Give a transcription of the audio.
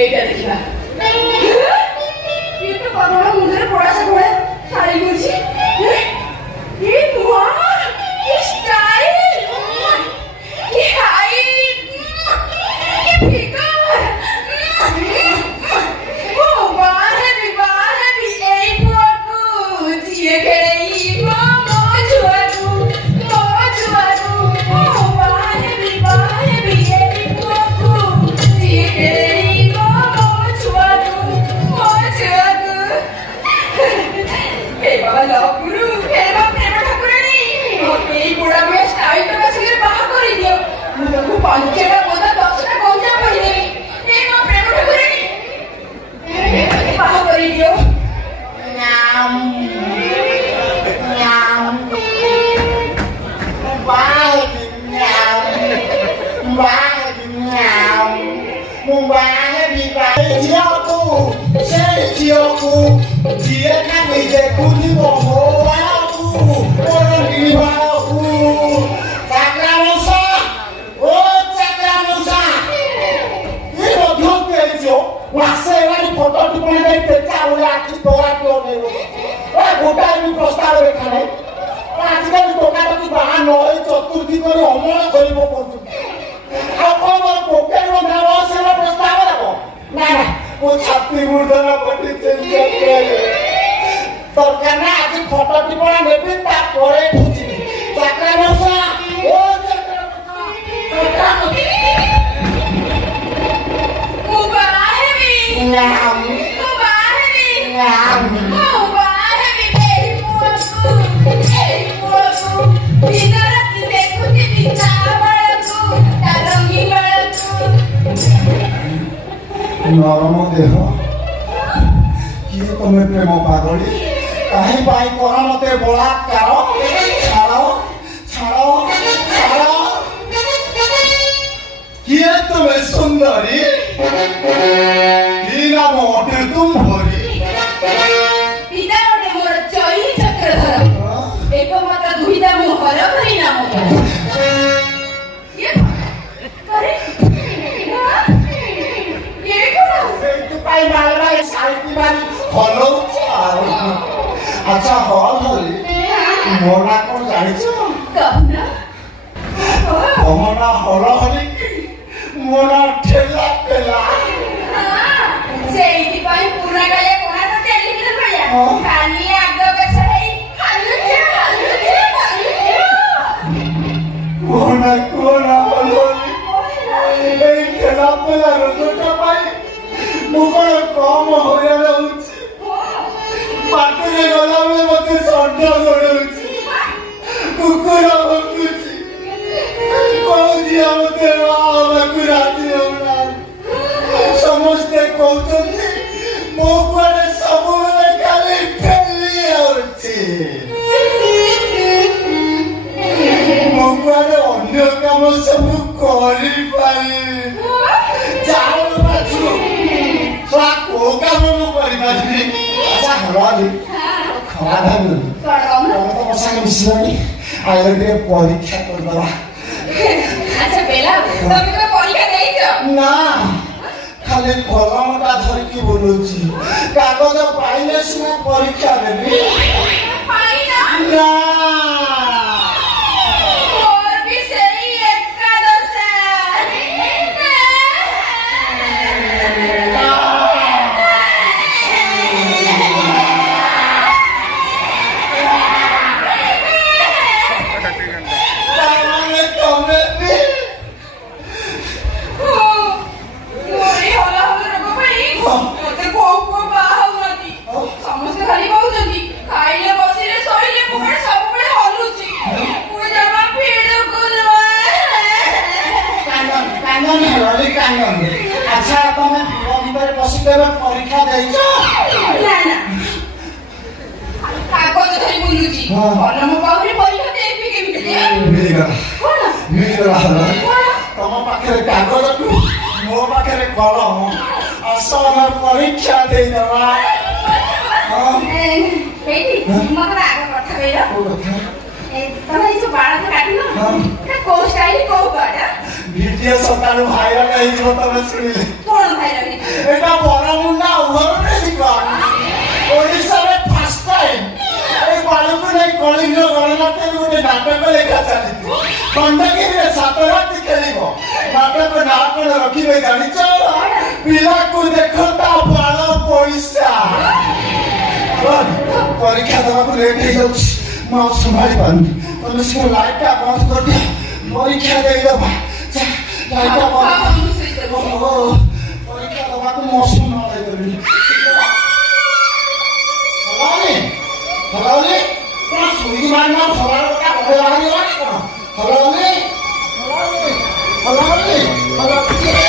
এইটা দেখিবা ये तो बाबा मुझे बड़ा सा बड़ा साड़ी मुझे ये बुआ ये स्टाइल ये हाइट ये फिगर ओ बाहर भी ए फोटो ये करे मो छुआरू ओ बाहर भी ए फोटो ये करे बाबा लव गुरु हे बाबा प्रेम ठाकुरानी ओके बुढ़ा में स्टाइल तो बस के बाहर कर दियो मुझे को पंचेटा बोदा 10टा गौजा कर देबी हे बाबा प्रेम ठाकुरानी बाहर कर दियो नाम नाम Mumbai bi bai jiaku sei jiaku dia kan ije kuti bomo aku orang di aku Cakranusa ini bodoh bejo wase wali foto di mana beca ulah ki tora done oh goda ini prostav rekhane আজকাল দোকানটি বাহান নয় চতুর্থী করে অমল করিব করছু আপনার পোকের নাও সেবা প্রস্তাব দেব না না ও ছাত্রী মুর্দনা পটি চেঞ্জ করে দরকার না আজ ফটোটি পড়া নেবে তারপরে বুঝিবি চাকরানসা ও চাকরানসা মুবারবি নাম মুবারবি নাম মুবারবি এই পোতু দিনরাতি দেখুতি বিনা বড়তু তারঙ্গি বড়তু নরম দেহ কি তুমি প্রেম পাগলি কাহি পাই কর মতে বলাৎকার ছাড়ো ছাড়ো ছাড়ো কি তুমি সুন্দরী কি নাম অটে তুম ভরি পিতা ওটে মোর জয়ী চক্রধর একমাত্র দুহিতা মোহর হরি নাম ये अरे ये कौन পাই মালবা সাইতি বাড়ি হলো আচ্ছা হল হলি মোনা কোন জানিছ कहना মোনা হল হলি মোনা ঠেলা পেলা ସେଇଥି ପାଇଁ ପୁରୁଣା କାଳିଆ କୋଣା ତ ଟେଲିଭିଜନ ଭଳିଆ ଖାଲି ଆଗ ପଛ ହେଇ ହାଲୁଚେ মোনা কোন হল এই ঠেলা পেলা রোজটা পাই ମୁଁ କଣ କମ ହଇରାଣ ହଉଛି ବାଟରେ ଗଲାବେଳେ ମତେ ଷଣ୍ଢ ଗୋଡଉଛି କୁକୁର ଭୋକୁଛି କହୁଛି ମତେ ବାବାକୁ ରାଜି ହଉନାହାନ୍ତି ସମସ୍ତେ କହୁଛନ୍ତି ମୋ କୁଆଡେ ସବୁବେଳେ ଖାଲି ଫେରି ଯାଉଛି ମୋ କୁଆଡେ ଅନ୍ୟ କାମ ସବୁ କରିପାରିବି ଚାଲ ବାଛୁ କୋଉ କାମ ମୁଁ କରିପାରିବି ଆଚ୍ଛା ହଲି ଖରା ଭାବି ତମେ ତ ମୋ ସାଙ୍ଗେ ମିଶିବନି ଆଇଲେ ଟିକେ ପରୀକ୍ଷା କରିଦେବା ଆଚ୍ଛା ବେଲା ତମେ କେବେ ପରୀକ୍ଷା ଦେଇଛ ନା ଖାଲି କଲମଟା ଧରିକି ବୁଲୁଛି କାଗଜ ପାଇଲେ ସିନା ପରୀକ୍ଷା ଦେବି ପାଇନା ନା ମୋର ବି ସେଇ ଏକାଦଶ ସମସ୍ତେ ଖାଲି କହୁଛନ୍ତି ଖାଇଲେ ବସିଲେ ଶୋଇଲେ ମୁଁ ସବୁବେଳେ ହଲୁଛି ମୁଁ ଜମା ଭିଡକୁ ଆଚ୍ଛା ତମେ ଭିଡ଼ ଭିତରେ ବସି କେବେ ପରୀକ୍ଷା ଦେଇଛ ନା ନା କାଗଜ ଧରି ବୁଲୁଛି କଲମ ପାଉରେ ପରୀକ୍ଷା ଦେବି କେମିତି ମିଳିଗଲା ତମ ପାଖରେ କାଗଜଠୁ ମୋ ପାଖରେ କଲମ ଆସ ଆମେ ପରୀକ୍ଷା ଦେଇଦେବା ମତେ ଆଗ କଥା କହିଲ ତମେ ଏଇ ଯୋଉ ବାଳ କାଟିଲ କୋଉ ଷ୍ଟାଇଲ କୋଉ ବାଳ ଭିଡିଓ ସକାଳୁ ଭାଇରାଲ ହେଇଯିବ ତମେ ଶୁଣିଲେ କଣ ଭାଇରାଲ এটা বড়মুন্ডা উদাহরণে দিবা ওড়িশারে ফার্স্ট টাইম এই বালুକୁ ନେଇ କଳିଙ୍ଗ ଗଣନାଟ୍ୟରେ ଗୋଟେ ନାଟକ ଲେଖା ଚାଲିଛି ଖଣ୍ଡଗିରିରେ 7 ରାତି ଖେଳିବ ନାଟକ ନାଁ କଣ ରଖିବେ ଜାଣିଛ ପିଲାକୁ ଦେଖ ତା ବାଳ ପଇସା ପରୀକ୍ଷା ଦେବାକୁ ଲେଟ୍ ହେଇଯାଉଛି ମୁଁ ଆଉ ସମ୍ଭାଳି ପାରୁନି ତମେ ସେ ଲାଇଟଟା ବନ୍ଦ କରିଦିଅ ପରୀକ୍ଷା ଦେଇଦେବା ଲାଇଟଟା ବନ୍ଦ ପରୀକ୍ଷା ଦେବାକୁ ମୁଁ ଅସୁବିଧା ହେଇପାରିବି ହଲାଉନି କଣ ଶୁଇ ମାନ ସବାର କଥା ଘରେ ବାହାରିଗଲାଣି କଣ ହଲାଉନି ହଲାଉନି ହଲାଉନି